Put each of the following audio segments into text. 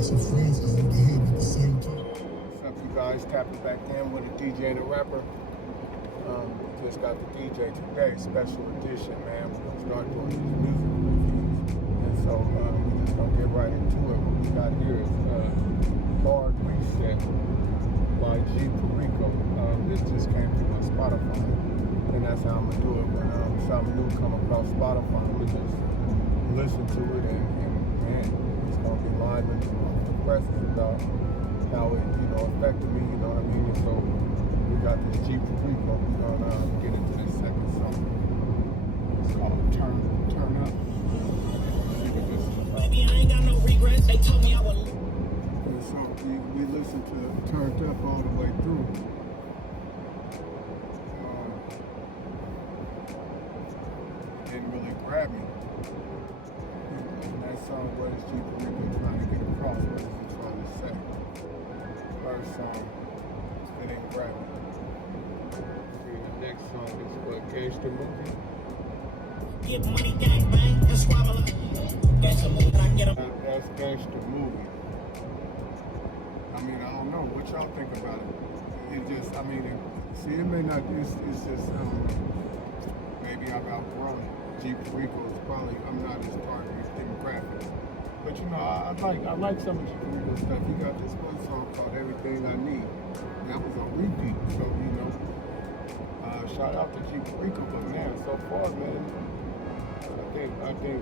got some friends that can behave at the same time. What's up, you guys? Tapping back in with a DJ and a rapper. Just got the DJ today, special edition, man. We're gonna start doing these music reviews, and so we're just gonna get right into it. What we got here is Hard Reset by G Perico. This just came through my Spotify, and that's how I'm gonna do it. When something new come across Spotify, we just listen to it, and man, it's gonna be live and impressive about how it, affected me. You know what I mean? And so we got this G Perico. We're gonna get into this second song. It's called Turn Up. See what this is about. Baby, I ain't got no regrets. They told me I would. And so we listened to Turned Up all the way through. Didn't really grab me. And that song, what is G Perico trying to get across? What is he trying to say? First song, it didn't grab me. See, the next song is what, Gangster Movie? Get money, gang bang, and squabble. Gangster movie, I get 'em. That's Gangster Movie. I mean, I don't know. What y'all think about it? It just, it may not, it's just, maybe I've outgrown G Perico. It's probably, I'm not his target demographic. But I like some of G Perico stuff. He got this one song called Everything I Need. That was on repeat. So, shout out to G Perico. But man, so far, man, I think,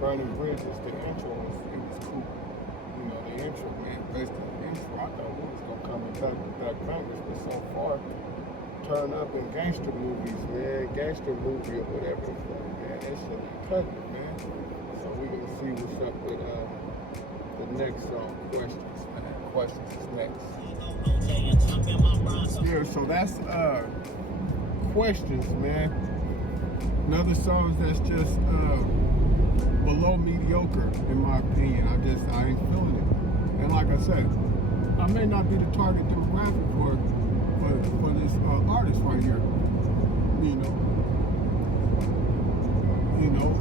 Burning Bridges, the intro it was cool. The intro, man, based on the intro, I thought we was gonna come in back bangers, but so far, Turn Up in gangster movies, man, gangster movie or whatever the fuck, man, that shit ain't cutting it, man. So we gonna see what's up with the next song, Questions, man. Questions is next. Yeah, so that's Questions, man. Another song that's just below mediocre, in my opinion. I ain't feeling it. And like I said, I may not be the target demographic for this artist right here.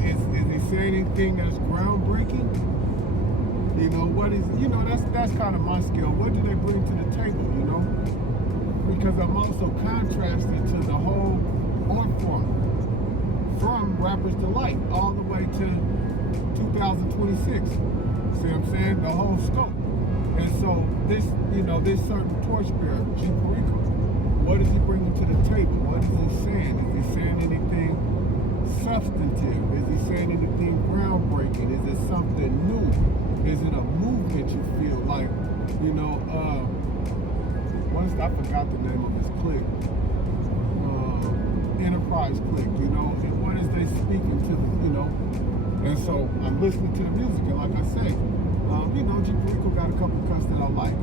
Is he saying anything that's groundbreaking? What is, that's kind of my skill. What do they bring to the table, Because I'm also contrasted to the whole art form. From Rapper's Delight all the way to 2026. See what I'm saying? The whole scope. And so this certain torchbearer, G Perico, what is he bringing to the table? What is he saying? Is he saying anything substantive? Is he saying anything groundbreaking? Is it something new? Is it a movement you feel like, I forgot the name of his clique. Enterprise clique, and what is they speaking to, and so I'm listening to the music, and like I say, G Perico got a couple cuts that I like.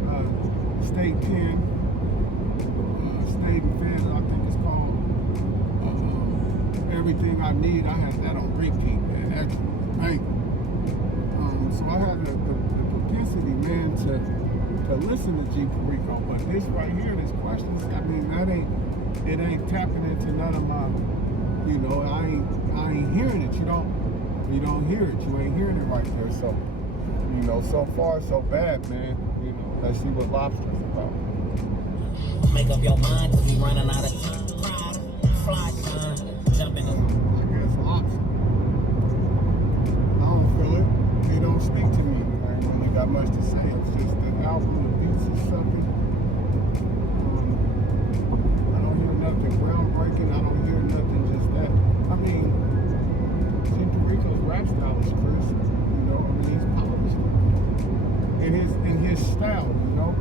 State Pen, State and Fan, I think it's called. Everything I Need, I had that on repeat, man. That's right. So I had the propensity, man, to listen to G Perico, but this right here, this Questions, it ain't tapping into none of my, I ain't hearing it. You don't hear it. You ain't hearing it right there. So, so far so bad, man. Let's see what Lobster's about. Make up your mind, cause we running out of time. Fly time, jump in the. I guess Lobster. I don't feel it. He don't speak to me. I ain't really got much to say. It's just the album, the beats is something. Nothing groundbreaking. I don't hear nothing just that. G Perico's rap style is crisp. He's polished in his style.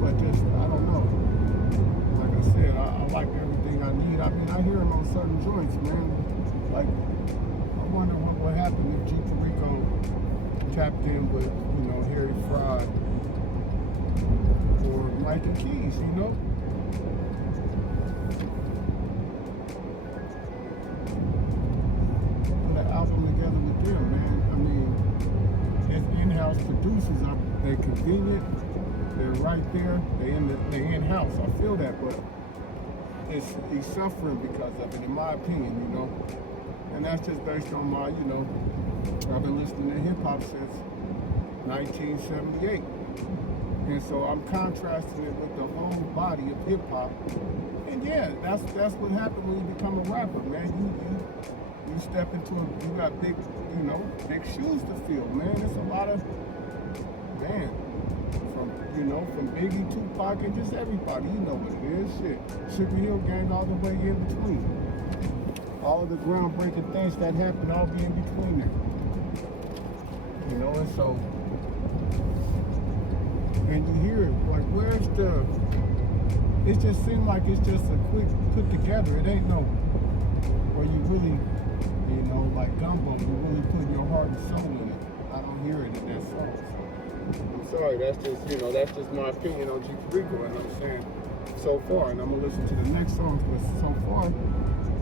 But just I don't know. Like I said, I like Everything I Need. I hear him on certain joints, man. Like I wonder what would happen if G Perico tapped in with Harry Fraud or Mike and Keys. Album together with them, man. His in-house producers they're convenient, they're right there, they in-house. I feel that, but he's suffering because of it, in my opinion, And that's just based on my, I've been listening to hip hop since 1978. And so I'm contrasting it with the whole body of hip hop. And yeah, that's what happened when you become a rapper, man. You step into you got big shoes to fill, man. It's a lot of, man, from Biggie, Tupac, and just everybody, you know what it is, shit. Sugar Hill Gang all the way in between. All of the groundbreaking things that happen all be in between there. You know, and so, and you hear it, like, where's it just seems like it's just a quick put together. It ain't no, where you really, like gumbo, you really put your heart and soul in it. I don't hear it in that song. So I'm sorry, that's just my opinion on G Perico, and I'm saying so far, and I'm gonna listen to the next songs, but so far,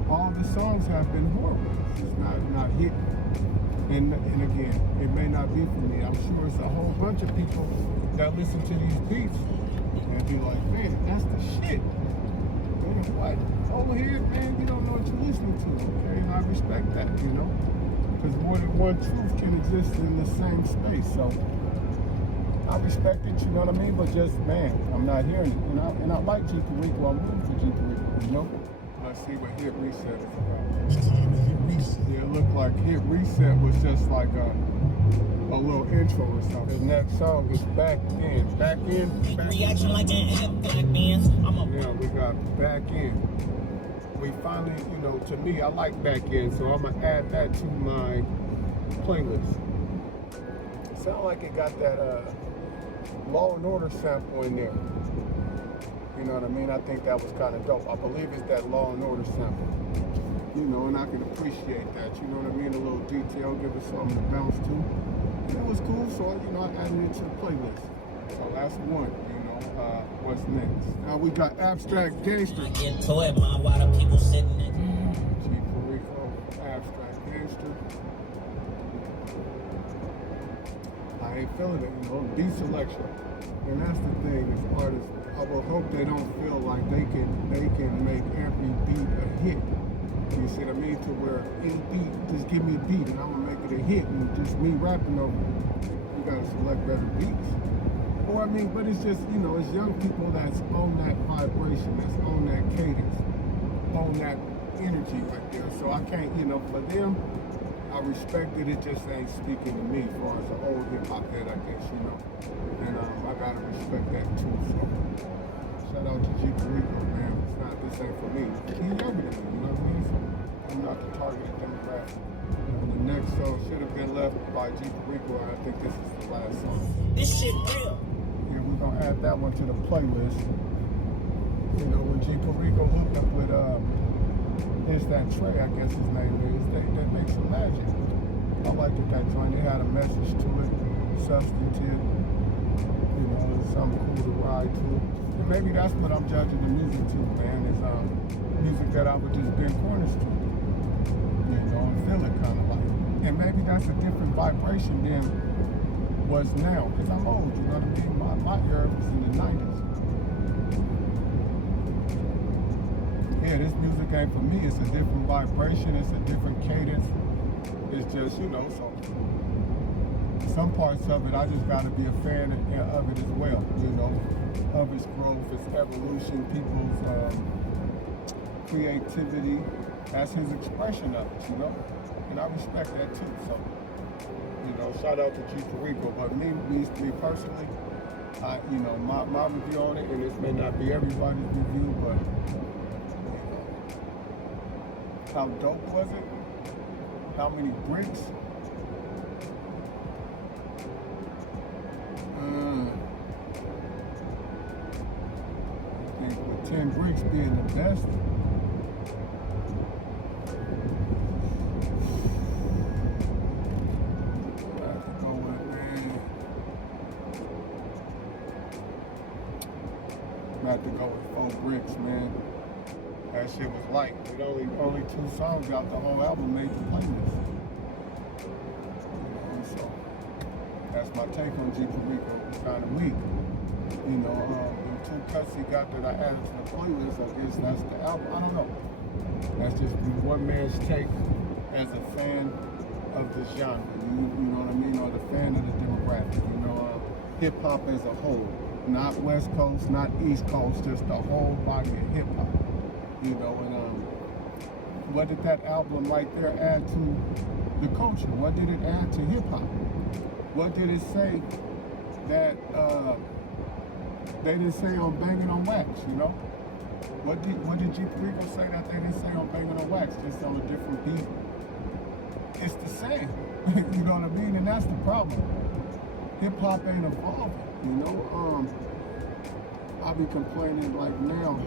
all the songs have been horrible. It's not hit. And again, it may not be for me. I'm sure it's a whole bunch of people that listen to these beats and be like, man, that's the shit. Man, what? Over here, man, you don't know what you're listening to, okay? And I respect that, because more than one truth can exist in the same space. So I respect it, you know what I mean? But just, man, I'm not hearing it. And I like G Perico. I'm rooting for G Perico, Let's see what Hit Reset is about. It's time to hit reset. Yeah, it looked like Hit Reset was just like a little intro or something. The next song is Back In. Back In. Reaction like an black man's. Yeah, we got Back In. We finally, to me, I like Back In, so I'm going to add that to my playlist. It sounds like it got that Law and Order sample in there. You know what I mean? I think that was kind of dope. I believe it's that Law and Order sample. And I can appreciate that. You know what I mean? A little detail, give it something to bounce to. And it was cool, so, I added it to the playlist. So that's one, what's next? Now we got Abstract Gangster. Get to it, man. Why the people sitting in? G Perico, Abstract Gangster. I ain't feeling it, beat selection. And that's the thing, as artists, I will hope they don't feel like they can make every beat a hit. You see what I mean? To where any beat, just give me a beat and I'm gonna make it a hit and just me rapping over it. You gotta select better beats. Or but it's just, it's young people that's on that vibration, that's on that cadence, on that energy right there. So I can't, for them, I respect it, it just ain't speaking to me as far as the old hip hop head, I guess, And I gotta respect that too. So shout out to G Perico, man. This ain't for me. He's younger than me, you know what I mean? So I'm not the targeted demographic. The next song should have been left by G Perico, and I think this is the last song. This shit real. Yeah, we're gonna add that one to the playlist. When G Perico hooked up with it's that Trey, I guess his name is, that makes some magic. I liked it, that joint. It had a message to it, substantive, something cool to ride to. And maybe that's what I'm judging the music to, man, is music that I would just bend corners to, and feel it kind of like. And maybe that's a different vibration than what's now, because I'm old, you know what I mean? My era was in the 90s. Yeah, this music ain't for me. It's a different vibration. It's a different cadence. It's just, so some parts of it, I just got to be a fan of it as well, of its growth, its evolution, people's creativity. That's his expression of it, and I respect that too. So, shout out to G Perico. But me personally, my review on it, and this may not be everybody's review, but how dope was it? How many bricks? I think with 10 bricks being the best, I have to go with 4 bricks, man. That shit was light. With only 2 songs out, the whole album made the playlist. So that's my take on G Perico. It's kind of weak. The 2 cuts he got that I added to the playlist, I guess that's the album. I don't know. That's just one man's take as a fan of the genre. You know what I mean? Or the fan of the demographic. rap, hip hop as a whole, not West Coast, not East Coast, just the whole body of hip hop, and what did that album right there add to the culture? What did it add to hip hop? What did it say that they didn't say on Banging on Wax? What did G Perico say that they didn't say on Banging on Wax? Just on a different beat. It's the same. You know what I mean? And that's the problem. Hip hop ain't evolving. I be complaining like now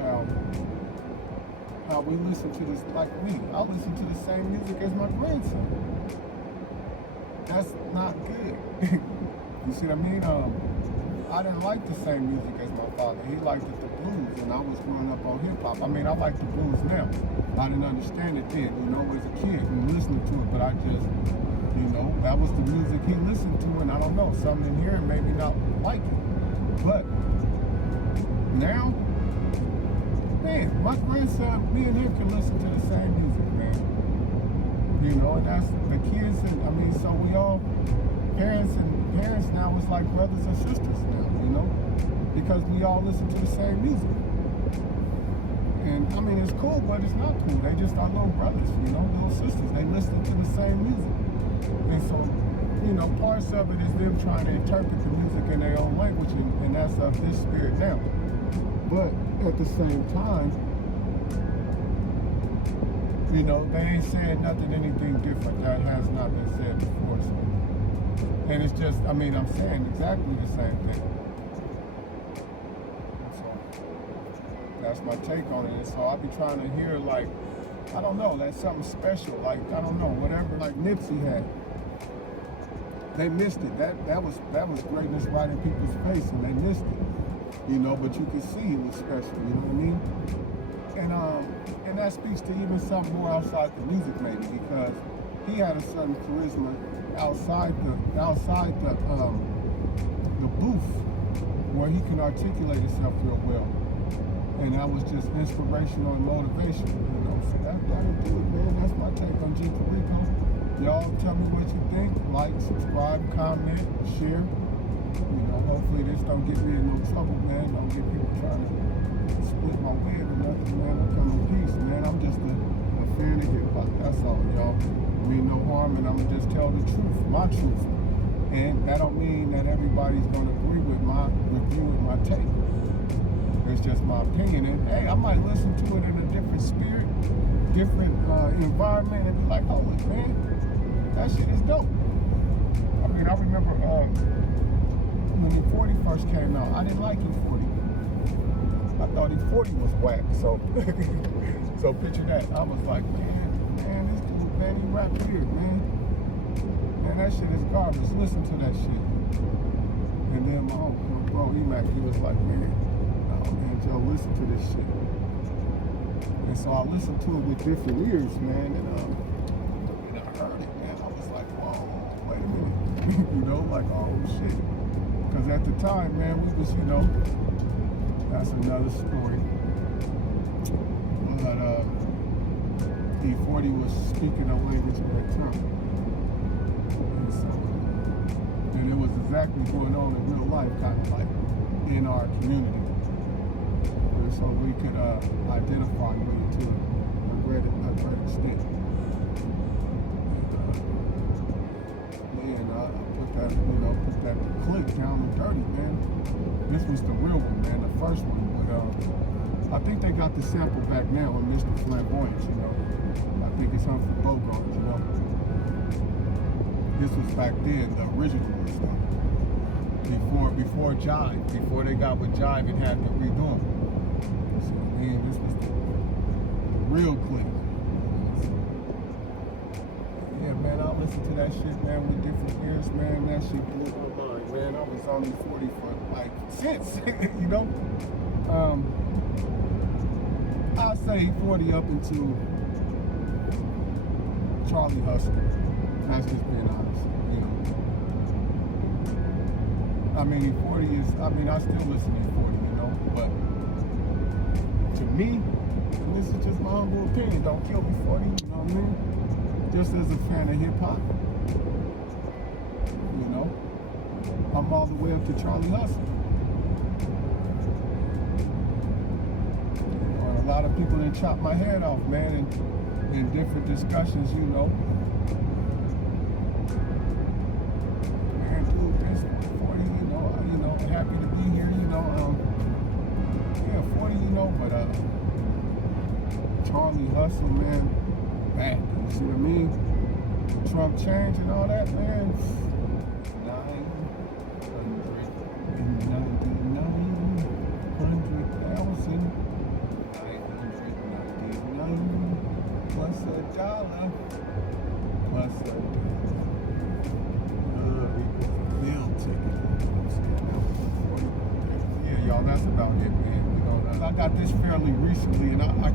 how we listen to this, like me. I listen to the same music as my grandson. That's not good. You see what I mean? I didn't like the same music as my father. He liked the blues, and I was growing up on hip hop. I mean, I like the blues now. I didn't understand it then, as a kid and listening to it, but I just, that was the music he listened to, and I don't know, something in here made me not like it. But now, man, my grandson, me and him can listen to the same music, man. And that's the kids, and so we all, parents now is like brothers and sisters now, because we all listen to the same music. And it's cool, but it's not cool. They just are little brothers, little sisters. They listen to the same music. And so, parts of it is them trying to interpret the music in their own language, and that's of this spirit now. But at the same time, they ain't saying anything different that has not been said before. So. And it's just, I'm saying exactly the same thing. And so that's my take on it. And so I'll be trying to hear, like, I don't know, that's something special. Like, I don't know, whatever, like Nipsey had. They missed it. That was greatness right in people's face, and they missed it. But you could see it was special, you know what I mean? And that speaks to even something more outside the music maybe, because he had a certain charisma outside the booth where he can articulate himself real well. And that was just inspirational and motivation, So that'll do it, man. That's my take on G Perico. Y'all tell me what you think. Like, subscribe, comment, share. Hopefully this don't get me in no trouble, man. Don't get people trying to split my wig or nothing, man. I'm coming in peace, man. I'm just a fan of hip hop. That's all, y'all. Mean no harm, and I'm gonna just tell the truth, my truth. And that don't mean that everybody's gonna agree with my review and my take. It's just my opinion. And hey, I might listen to it in a different spirit, different environment, and be like, holy man, that shit is dope. I remember when E40 first came out, I didn't like E40. I thought E40 was whack. So picture that. I was like, man, this dude, man, he rap weird, man. Man, that shit is garbage. Listen to that shit. And then my bro, E-Mac, he was like, man, Joe, listen to this shit. And so I listened to it with different ears, man, and I heard it, man. I was like, whoa, wait a minute. Like, oh shit. Because at the time, man, we was, that's another story. But E40 was speaking a language at that time. And it was exactly going on in real life, kind of like in our community. And so we could identify with it to a great extent. Put that click down and dirty, man. This was the real one, man, the first one. But I think they got the sample back now on Mr. Flamboyant, I think it's on for Bogart, This was back then, the original stuff. Before Jive, before they got with Jive and had to redo them. So, man, this was the real click. Yeah, man, I listen to that shit, man, with different ears, man. That shit blew my mind, man. I was only 40 for like since, I'll say 40 up into Charlie Hustle. That's just being honest, E40 is, I still listen to E40, but to me, and this is just my humble opinion, don't kill E40, you know what I mean? Just as a fan of hip hop, I'm all the way up to Charlie Hustle. A lot of people done chopped my head off, man, in different discussions, you know. Man, dude, this 40, you know, happy to be here, you know. Yeah, 40, you know, but Charlie Hustle, man, back. You see what I mean? Trump change and all that, man. 999,000. Plus a dollar. Plus a meal ticket. Yeah, y'all, that's about it, man. You know, I got this fairly recently, and I